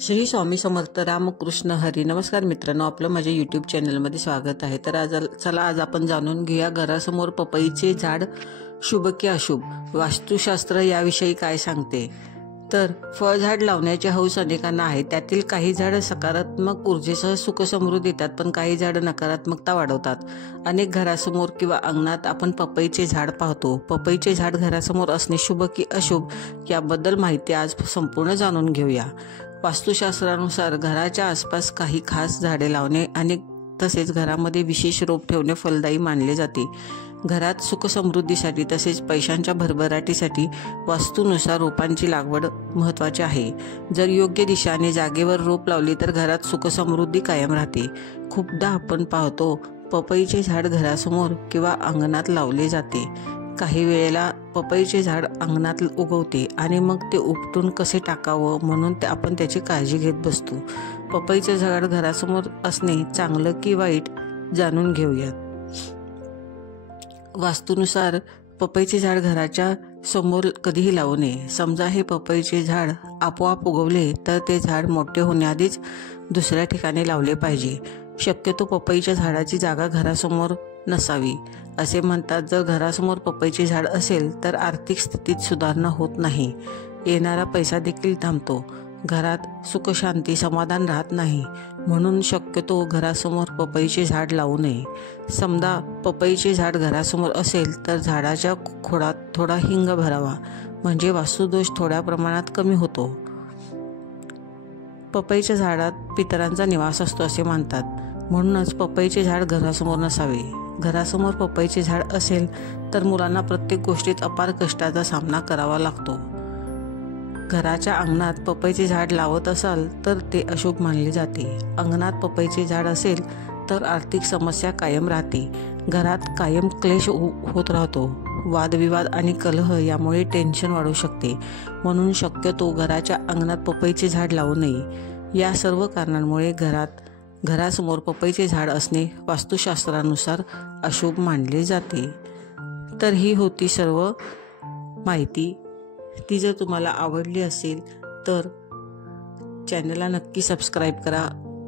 श्री स्वामी समर्थ रामकृष्ण हरी. नमस्कार मित्रांनो, आपलं माझ्या यूट्यूब चॅनलमध्ये स्वागत आहे. तर आज आपण जाणून घेऊया घरासमोर पपईचे झाड शुभ की अशुभ, वास्तुशास्त्र याविषयी काय सांगते. तर फळझाड लावण्याची हौस अनेकांना आहे. त्यातील काही झाडं सकारात्मक ऊर्जेसह सुख समृद्धी देतात, पण काही झाडं नकारात्मकता वाढवतात. अनेक घरासमोर किंवा अंगणात आपण पपईचे झाड पाहतो. पपईचे झाड घरासमोर असणे शुभ की अशुभ याबद्दल माहिती आज संपूर्ण जाणून घेऊया. वास्तुशास्त्रानुसार घराच्या आसपास काही खास झाडे लावणे आणि तसेच घरामध्ये विशेष रोप ठेवणे फलदायी मानले जाते. घरात सुख समृद्धीसाठी तसेच पैशांच्या भरभराटीसाठी वास्तूनुसार रोपांची लागवड महत्त्वाची आहे. जर योग्य दिशेने जागेवर रोप लावली तर घरात सुख समृद्धी कायम राहते. खूपदा आपण पाहतो पपईचे झाड घरासमोर किंवा अंगणात लावले जाते. काही वेळेला पपईचे झाड अंगणात उगवते आणि मग ते उपटून कसे टाकावं म्हणून आपण त्याची काळजी घेत बसतो. पपईचे झाड घरासमोर असणे चांगलं की वाईट जाणून घेऊयात. वास्तूनुसार पपईचे झाड घराच्या समोर कधीही लावू नये. समजा हे पपईचे झाड आपोआप उगवले तर ते झाड मोठे होण्याआधीच दुसऱ्या ठिकाणी लावले पाहिजे. शक्यतो पपईच्या झाडाची जागा घरासमोर नसावी. असे म्हणतात, जर घरासमोर पपईचे झाड असेल तर आर्थिक स्थितीत सुधारणा होत नाही, येणारा पैसा देखील थांबतो, घरात सुख शांती समाधान राहत नाही. म्हणून शक्यतो घरासमोर पपईचे झाड लावू नये. समजा पपईचे झाड घरासमोर असेल तर झाडाच्या खोडात थोडा हिंग भरावा, म्हणजे वास्तुदोष थोड्या प्रमाणात कमी होतो. पपईच्या झाडात पितरांचा निवास असतो असे मानतात, म्हणूनच पपईचे झाड घरासमोर नसावे. घरासमोर पपईचे झाड असेल तर मुलांना प्रत्येक गोष्टीत अपार कष्टाचा सामना करावा लागतो. घराच्या अंगणात पपईचे झाड लावत असाल तर ते अशुभ मानले जाते. अंगणात पपईचे झाड असेल तर आर्थिक समस्या कायम राहते. घरात कायम क्लेश होत राहतो. वादविवाद आणि कलह यामुळे टेन्शन वाढू शकते. म्हणून शक्यतो घराच्या अंगणात पपईचे झाड लावू नये. या सर्व कारणांमुळे घरासमोर पपईचे झाड असणे वास्तुशास्त्रानुसार अशुभ मानले जाते. तर ही होती सर्व माहिती. ती जर तुम्हाला आवडली असेल तर चॅनलला नक्की सबस्क्राईब करा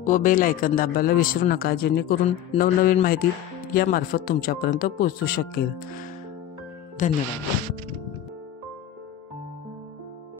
व बेल आयकॉन दाबायला विसरू नका, जेणेकरून नवनवीन माहिती यामार्फत तुमच्यापर्यंत पोहोचू शकेल. धन्यवाद.